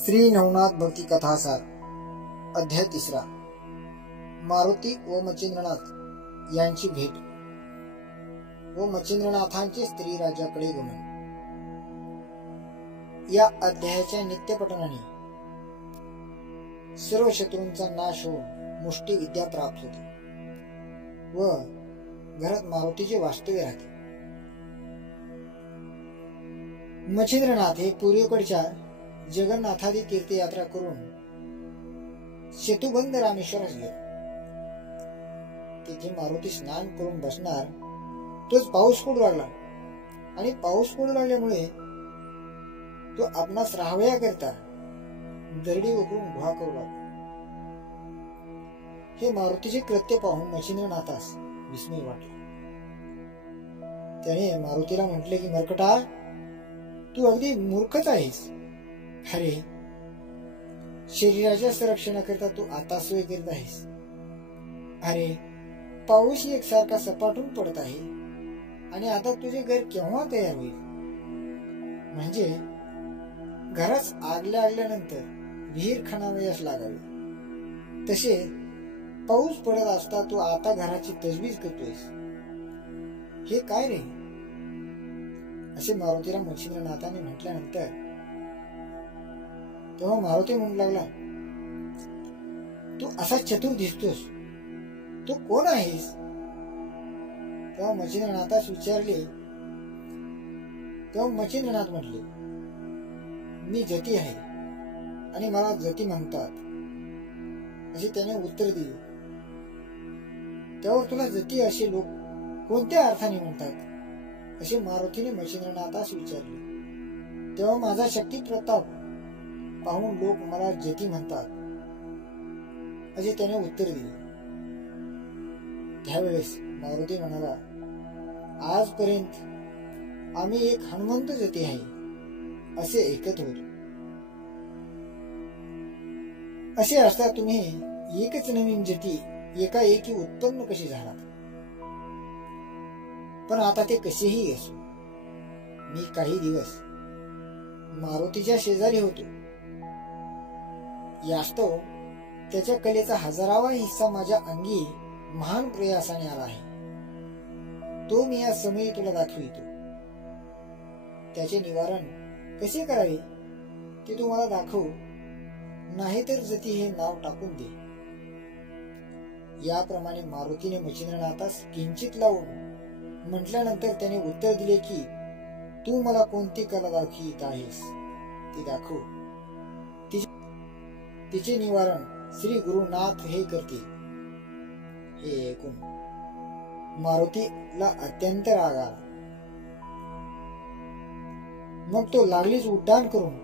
श्री नवनाथ भक्ती कथासार अध्याय 3 मारुती व मच्छिंद्रनाथ यांची भेट व मच्छिंद्रनाथांचे स्त्री राजाकडे गमन। या अध्यायाच्या नित्यपठनाने सर्व शत्रूंचा नाश होऊन मुष्टी विद्या प्राप्त होते व घरात मारुतीचे वास्तव्य राहते। मच्छिंद्रनाथ हे पूर्वेकडच्या जगन्नाथादी तीर्थयात्रा करून सेतुबंध रामेश्वरास गेले। तिथे मारुती स्नान करून बसणार तोच पाऊस पडू लागला आणि पाऊस पडू लागल्यामुळे तो आपणास राहावया करता दरडी उकरून गुहा करू लागला। हे मारुतीचे कृत्य पाहून मच्छिंद्रनाथास विस्मय वाटला। त्याने मारुतीला म्हटले की मर्कटा, तू अगदी मूर्खच आहेस। अरे, शरीराच्या संरक्षणाकरता तू आता सोय करीत आहेस। अरे, पाऊस एकसारखा सपाटून पडत आहे आणि आता तुझे घर केव्हा तयार होईल? म्हणजे घरास आग लागल्यानंतर विहीर खणावयास लागावी तसे पाऊस पडत असता तू आता घराची तजवीज करतोयस। हे काय रे? असे मारुतीला मच्छिंद्रनाथाने म्हटल्यानंतर तेव्हा मारुती म्हणू लागला, तू असा चतुर दिसतोस, तू कोण आहेस? तेव्हा मच्छिंद्रनाथास विचारले तेव्हा मच्छिंद्रनाथ म्हटले, मी जती आहे आणि मला जती म्हणतात असे त्याने उत्तर दिले। तेव्हा तुला जती असे लोक कोणत्या अर्थाने म्हणतात असे मारुतीने मच्छिंद्रनाथास विचारले। तेव्हा माझा शक्ती प्रताप पाहून लोक मला जती म्हणतात असे त्याने उत्तर दिले। त्यावेळेस मारुती म्हणाला, आजपर्यंत आम्ही एक हनुमंत जती आहे असे ऐकत होतो। असे असता तुम्ही एकच नवीन जती एकाएकी उत्पन्न कशी झालात? पण आता ते कसेही असो, मी काही दिवस मारुतीच्या शेजारी होतो। यास्तव त्याच्या कलेचा 1000वा हिस्सा माझ्या अंगी महान प्रयासाने आला आहे। तो मी या समयी तुला दाखवितो। त्याचे निवारण कसे करावे ते तू मला दाखव, नाहीतर जती हे नाव टाकून दे। याप्रमाणे मारुतीने मच्छिंद्रनाथास किंचित लावून म्हटल्यानंतर त्याने उत्तर दिले की तू मला कोणती कला दाखवित आहेस ती दाखव। तिचे निवारण श्री गुरुनाथ हे करतील। हे ऐकून मारुतीला अत्यंत राग आला। मग तो लागलीच उड्डाण करून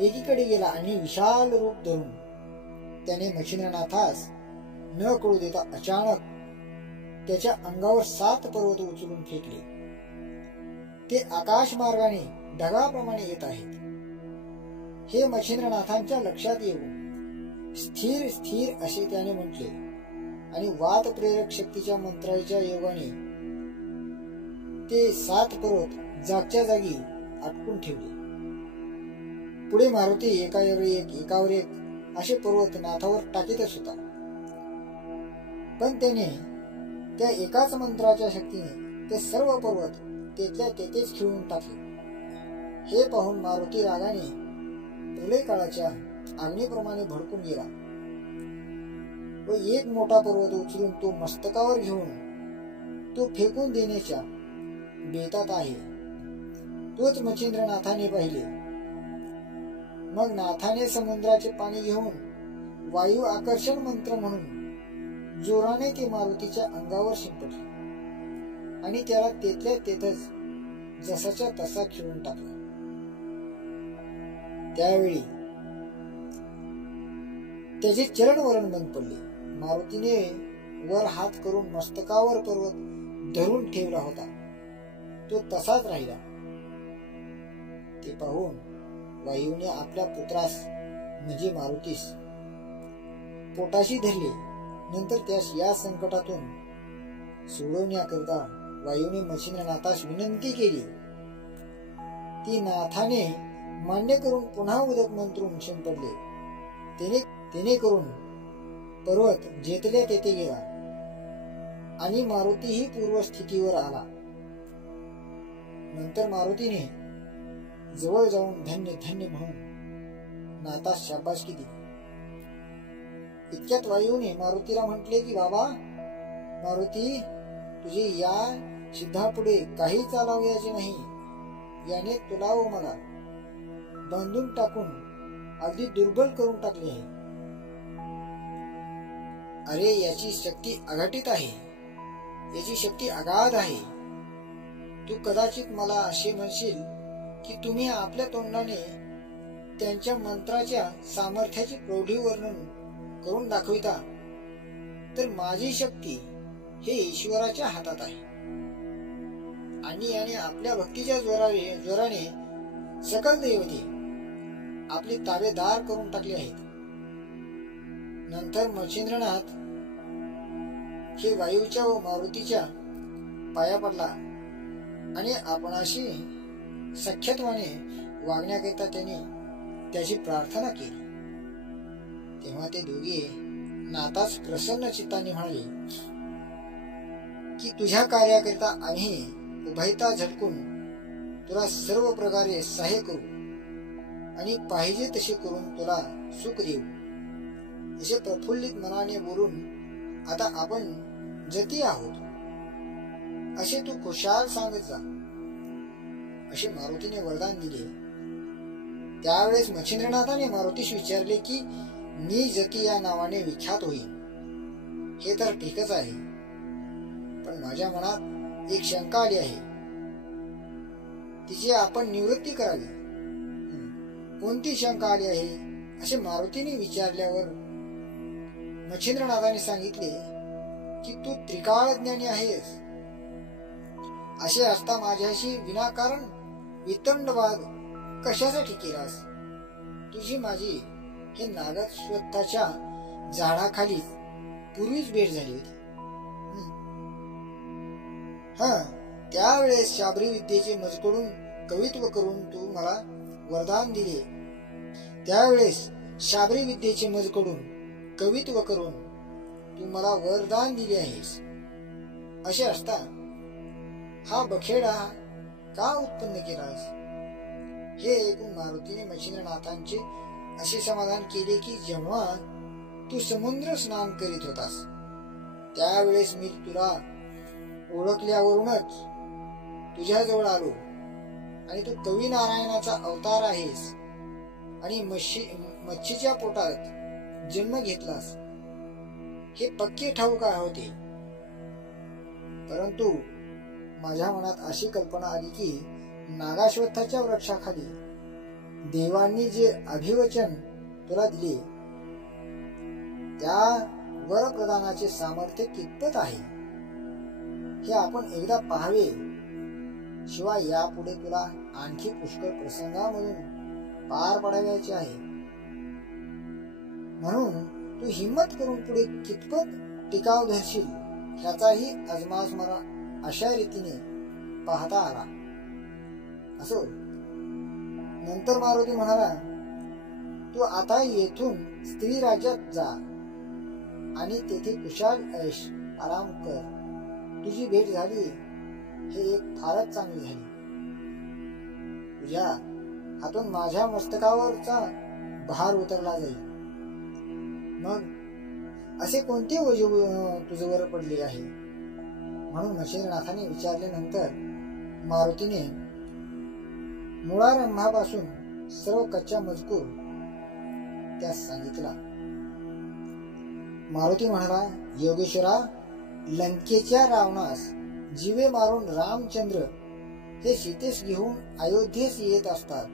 एकीकडे गेला आणि विशाल रूप धरून त्याने मच्छिंद्रनाथास न कळू देता अचानक त्याच्या अंगावर 7 पर्वत उचलून फेकले। ते आकाश मार्गाने ढगाप्रमाणे येत आहेत। हे मच्छिंद्रनाथांच्या लक्षात येऊन स्थिर स्थिर असे त्याने म्हटले आणि वात प्रेरक शक्तीच्या मंत्राच्या योगाने ते 7 पर्वत जागच्या जागी अटकून ठेवले। पुढे मारुती एकावर एक असे पर्वत नाथावर टाकीतच होता, पण त्याने त्या एकाच मंत्राच्या शक्तीने ते सर्व पर्वत तेथल्या तेथेच खिळून टाकले। हे पाहून मारुती रागाने प्रलय काळाच्या अग्नीप्रमाणे भडकून गेला व एक मोठा पर्वत उचलून तो मस्तकावर घेऊन तो फेकून देण्याच्या बेतात आहे। तोच मच्छिंद्रनाथाने पाहिले। मग नाथाने समुद्राचे पाणी घेऊन वायू आकर्षण मंत्र म्हणून जोराने ते मारुतीच्या अंगावर शिंपडले आणि त्याला तेथल्या तेथच जसाच्या तसा खिळून टाकला। त्यावेळी त्याचे चरणवरण बंद पडले। मारुतीने वर हात करून मस्तकावर पर्वत धरून ठेवला होता, तो तसाच राहिला। ते पाहून वायूने आपल्या पुत्रास म्हणजे मारुतीस पोटाशी धरले। नंतर त्यास या संकटातून सोडवण्याकरता वायूने मच्छिंद्रनाथास विनंती केली। ती नाथाने मान्य करून पुन्हा उदक मंत्रून शिंपडले. तेने करून पर्वत जेथल्या तेथे गेला आणि मारुतीही पूर्वस्थितीवर आला. नंतर मारुतीने जवळ जाऊन धन्य धन्य म्हणून नाथास शाबासकी दिली. इतक्यात वायूने मारुतीला म्हटले की बाबा मारुती, तुझी या सिद्धापुढे काही चालावयाचे नाही. याने तुला व मला बांधून टाकून अगदी दुर्बल करून टाकले आहे. अरे याची शक्ती अघटित आहे, याची शक्ती अगाध आहे. तू कदाचित मला असे म्हणशील की तुम्ही आपल्या तोंडाने त्यांच्या मंत्राच्या सामर्थ्याचे प्रौढी वर्णन करून दाखविता, तर माझी शक्ती हे ईश्वराच्या हातात आहे आणि याने आपल्या भक्तीच्या जोराने सकल देवते आपले ताबेदार करून टाकले आहेत. नंतर मच्छिंद्रनाथ हे वायूच्या व मारुतीच्या पाया पडला आणि आपणाशी सख्यत्वाने वागण्याकरिता त्याने त्याची प्रार्थना केली. तेव्हा ते दोघे नाथास प्रसन्न चित्ताने म्हणाले की तुझ्या कार्याकरिता आम्ही उभयता झटकून तुला सर्व प्रकारे सहाय्य करू आणि पाहिजे तसे करून तुला सुख देऊ. असे प्रफुल्लित मनाने बोलून आता आपण जती आहोत असे तू खुशाल सांगत जा, असे मारुतीने वरदान दिले. त्यावेळेस मच्छिंद्रनाथाने मारुतीस विचारले की मी जती या नावाने विख्यात होईल हे तर ठीकच आहे, पण माझ्या मनात एक शंका आली आहे, तिची आपण निवृत्ती करावी. कोणती शंका आली आहे असे मारुतीने विचारल्यावर मच्छिंद्रनाथाने सांगितले की तू त्रिकाळ ज्ञानी आहेस. असे असता माझ्याशी विनाकारण वितंडवाद कशासाठी केलास? तुझी माझी हे नागस्वत्थाच्या झाडाखाली पूर्वीच भेट झाली होती. त्यावेळेस शाबरी विद्येचे मजकडून कवित्व करून तू मला वरदान दिले. त्यावेळेस शाबरी विद्येचे मजकडून कवित्व करून तू मला वरदान दिले आहेस. असे असता हा बखेडा का उत्पन्न केलास? हे ऐकून मारुतीने मच्छिंद्रनाथांचे असे समाधान केले की जेव्हा तू समुद्र स्नान करीत होतास त्यावेळेस मी तुला ओळखल्यावरूनच तुझ्या जवळ आलो आणि तू कवी नारायणाचा अवतार आहेस आणि मच्छीच्या पोटात जन्म घेतलास हे पक्के ठाऊक होते. परंतु माझ्या मनात अशी कल्पना आली की नागाश्वत्थाच्या वृक्षाखाली देवांनी जे अभिवचन तुला दिले त्या वरप्रदानाचे सामर्थ्य कितपत आहे हे आपण एकदा पाहावे. शिवाय यापुढे तुला आणखी पुष्कळ प्रसंगामधून पार पडायचे आहे. म्हणून तू हिम्मत करून पुढे कितपत टिकाव धरशील ह्याचाही अजमास मला अशा रीतीने पाहता आला. असो. नंतर मारुती म्हणाला, तू आता येथून स्त्री राज्यात जा आणि तेथे कुशाल ऐश आराम कर. तुझी भेट झाली हे एक फारच चांगली झाली. तुझ्या हातून माझ्या मस्तकावरचा भार उतरला जाईल. मग असे कोणते ओझे तुझ्यावर पडले आहे? म्हणून मच्छिंद्रनाथाने विचारल्यानंतर मारुतीने मुळारंभापासून सर्व कच्चा मजकूर त्यास सांगितला. मारुती म्हणाला, योगेश्वरा, लंकेच्या रावणास जीवे मारून रामचंद्र हे सीतेस घेऊन अयोध्येस येत असतात.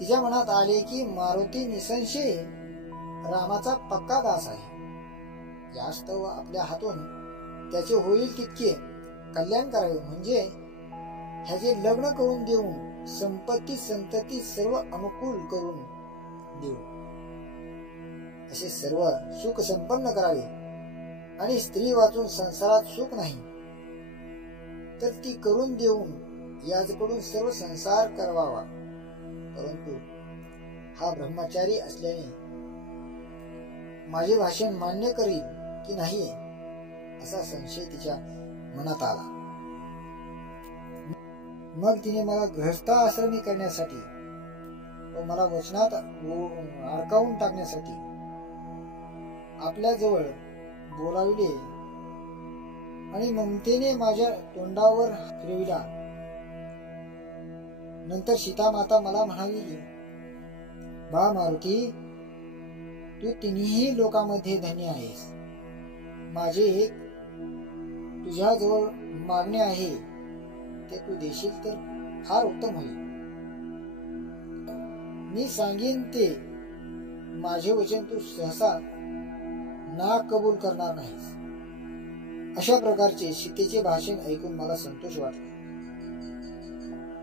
तिच्या मनात आले की मारुती निसंशय रामाचा पक्का दास आहे. यास्तव आपल्या हातून त्याचे होईल तितके कल्याण करावे, म्हणजे ह्याचे लग्न करून देऊन संपत्ती संतती सर्व अनुकूल करून देऊ. असे सर्व सुख संपन्न करावे आणि स्त्री वाचून संसारात सुख नाही तर ती करून देऊन याचकडून सर्व संसार करवावा, परंतु हा ब्रह्मचारी असल्याने माझे भाषण मान्य करील की नाही असा संशय तिच्या मनात आला. मग तिने मला गृहस्थाश्रमी करण्यासाठी व मला वचनात अडकावून टाकण्यासाठी आपल्या जवळ बोलाविले आणि ममतेने माझ्या तोंडावर फिरविला. नंतर सीता माता मला म्हणाली, बा मारुती, तू तिन्ही लोकांमध्ये धन्य आहेस. माझे एक तुझ्याजवळ मागणे आहे, ते तू देशील तर फार उत्तम होईल. मी सांगेन ते माझे वचन तू सहसा ना कबूल करणार नाहीस. अशा प्रकारचे सीतेचे भाषण ऐकून मला संतोष वाटला.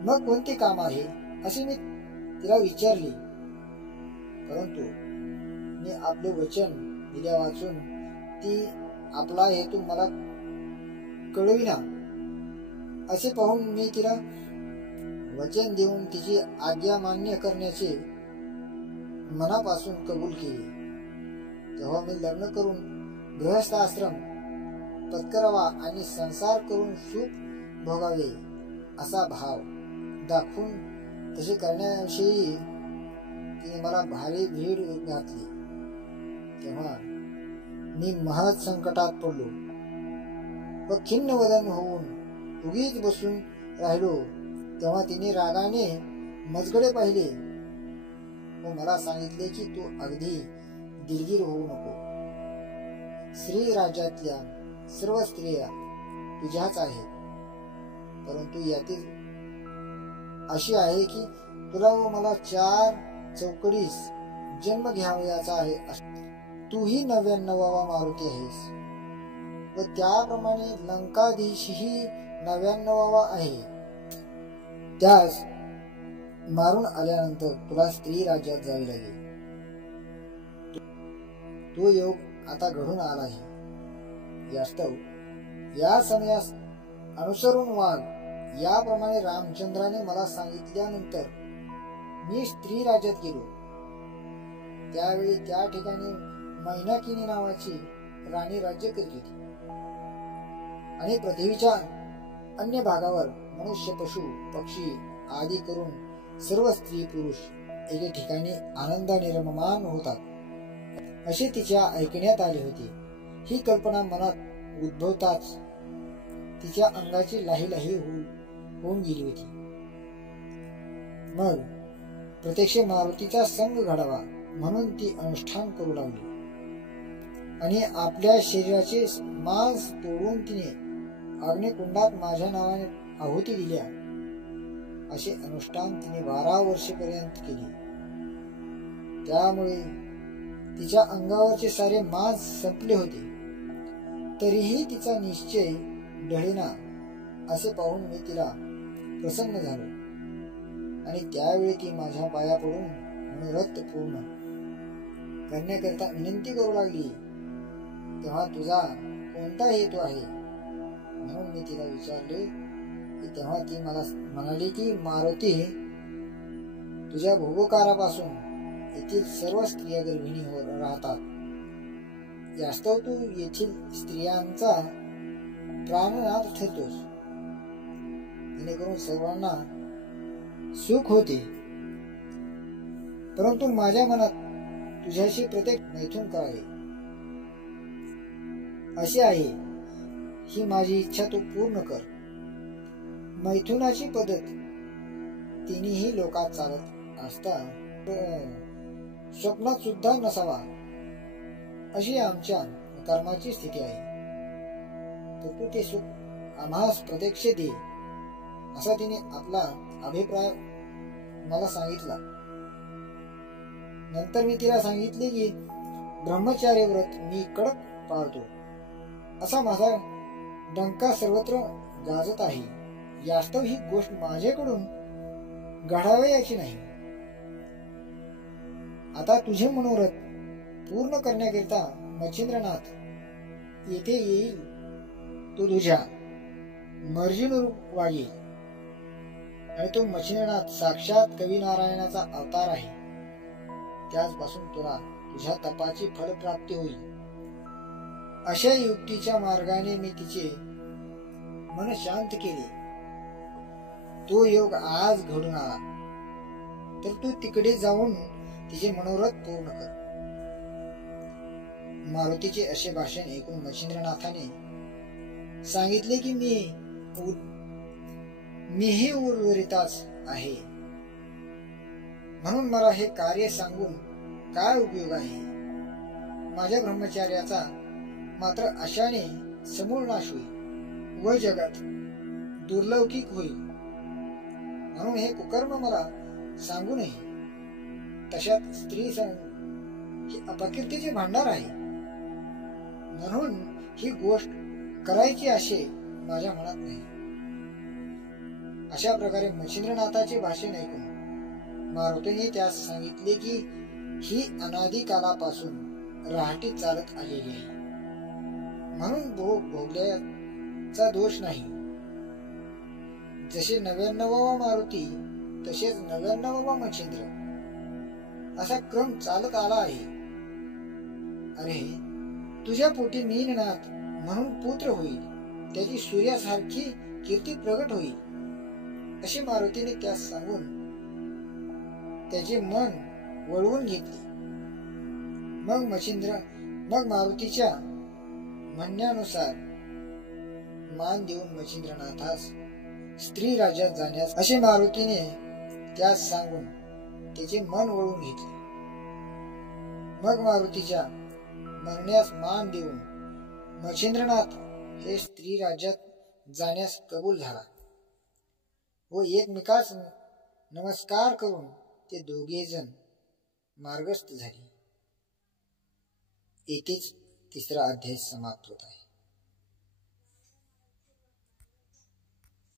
मग कोणते काम आहे असे मी तिला विचारले, परंतु मी आपले वचन दिल्या वाचून ती आपला हेतू मला कळविना. असे पाहून मी तिला वचन देऊन तिची आज्ञा मान्य करण्याचे मनापासून कबूल केले. तेव्हा मी लग्न करून गृहस्थाश्रम पत्करावा आणि संसार करून सुख भोगावे असा भाव दाखवून तसे करण्याविषयी तिने मला भारी भीड घातली. तेव्हा मी महत् संकटात पडलो व खिन्न वदन होऊन उगीच बसून राहिलो. तेव्हा तिने रागाने मजगडे पाहिले व मला सांगितले की तू अगदी दिलगीर होऊ नको. श्री राज्यातल्या सर्व स्त्रिया तुझ्याच आहेत, परंतु यातील अशी आहे की तुला व मला 4 चौकडीस जन्म घ्यावयाचा आहे. तूही 99वा मारुती आहेस व त्याप्रमाणे लंकाधीशही 99वा आहे. त्यास मारून आल्यानंतर तुला स्त्री राज्यात जावे लागेल. तो योग आता घडून आला आहे. यास्तव या समयास अनुसरून वाघ. याप्रमाणे रामचंद्राने मला सांगितल्यानंतर मी स्त्री राज्यात गेलो. त्यावेळी त्या ठिकाणी मैनाकिनी नावाची राणी राज्य करीत होती आणि पृथ्वीच्या अन्य भागावर मनुष्य, पशु, पक्षी आदी करून सर्व स्त्री पुरुष एके ठिकाणी आनंदाने रममान होतात असे तिच्या ऐकण्यात आले होते. ही कल्पना मनात उद्भवताच तिच्या अंगाची लाही होऊन गेली होती. मग प्रत्यक्ष मारुतीचा संग घडावा म्हणून ती अनुष्ठान करू लागली आणि आपल्या शरीराचे मांस तोडून तिने अग्निकुंडात माझ्या नावाने आहुती दिल्या. असे अनुष्ठान तिने 12 वर्षेपर्यंत केले. त्यामुळे तिच्या अंगावरचे सारे मांस संपले होते. तरीही तिचा निश्चय ढळेना. असे पाहून मी तिला प्रसन्न झालो आणि त्यावेळी ती माझ्या पाया पडून मनोरथ पूर्ण करण्याकरिता विनंती करू लागली. तेव्हा तुझा कोणता हेतू आहे म्हणून मी तिला विचारले. तेव्हा ती मला म्हणाली की मारुती, तुझ्या भोगकारापासून येथील सर्व स्त्रिया गर्भिणी राहतात. यास्तव तू येथील स्त्रियांचा प्राणनाथ ठरतोस, जेणेकरून सर्वांना सुख होते. परंतु माझ्या मनात तुझ्याशी प्रत्येक मैथून करावे अशी आहे. ही माझी इच्छा तू पूर्ण कर. मैथुनाची पद्धत तिन्ही लोकात चालत असता स्वप्नात सुद्धा नसावा अशी आमच्या कर्माची स्थिती आहे. तर तू ते सुख आम्हास प्रत्यक्ष दे असा तिने आपला अभिप्राय मला सांगितला. नंतर मी तिला सांगितले की ब्रह्मचार्य व्रत मी कडक पाळतो. असा माझा डंका सर्वत्र गाजत आहे. यास्तव ही गोष्ट माझ्याकडून घडावयाची नाही. आता तुझे मनोरथ पूर्ण करण्याकरिता मच्छिंद्रनाथ येथे येईल. तो तुझ्या मर्जीनुरूप वागेल. आणि तो मच्छिंद्रनाथ साक्षात कवी नारायणाचा अवतार आहे. त्याचपासून तुला तुझ्या तपाची फलप्राप्ती होईल. अशा युक्तीच्या मार्गाने मी तिचे मन शांत केले. तो योग आज घडून आला, तर तू तिकडे जाऊन तिचे मनोरथ पूर्ण कर. मारुतीचे असे भाषण ऐकून मच्छिंद्रनाथाने सांगितले की मीही उर्वरिताच आहे, म्हणून मला हे कार्य सांगून काय उपयोग आहे. माझ्या ब्रह्मचार्याचा मात्र अशाने समूळ नाश होईल व जगात दुर्लौकिक होईल. म्हणून हे कुकर्म मला सांगू नये. तशात स्त्री ही अपकीर्तीचे भांडार आहे, म्हणून ही गोष्ट करायची असे माझ्या मनात नाही. अशा प्रकारे मच्छिंद्रनाथाचे भाषण ऐकून मारुतीने त्यास सांगितले की ही अनादी कालापासून रहाटी चालत आलेली आहे, म्हणून भोगल्याचा दोष नाही. जसे 99वा मारुती तसेच 99वा मच्छिंद्र असा क्रम चालत आला आहे. अरे, तुझ्या पोटी मीननाथ म्हणून पुत्र होईल, त्याची सूर्यासारखी कीर्ती प्रगट होईल, असे मारुतीने त्यास सांगून त्याचे मन वळवून घेतले. मग मारुतीच्या म्हणण्यानुसार मान देऊन मच्छिंद्रनाथास स्त्री राज्यात जाण्यास असे मारुतीने त्यास सांगून त्याचे मन वळवून घेतले. मग मारुतीच्या म्हणण्यास मान देऊन मच्छिंद्रनाथ हे स्त्री राज्यात जाण्यास कबूल झाला व एकमेकास नमस्कार करून ते दोघे जण मार्गस्थ झाले. येथेच 3रा अध्याय समाप्त होत आहे.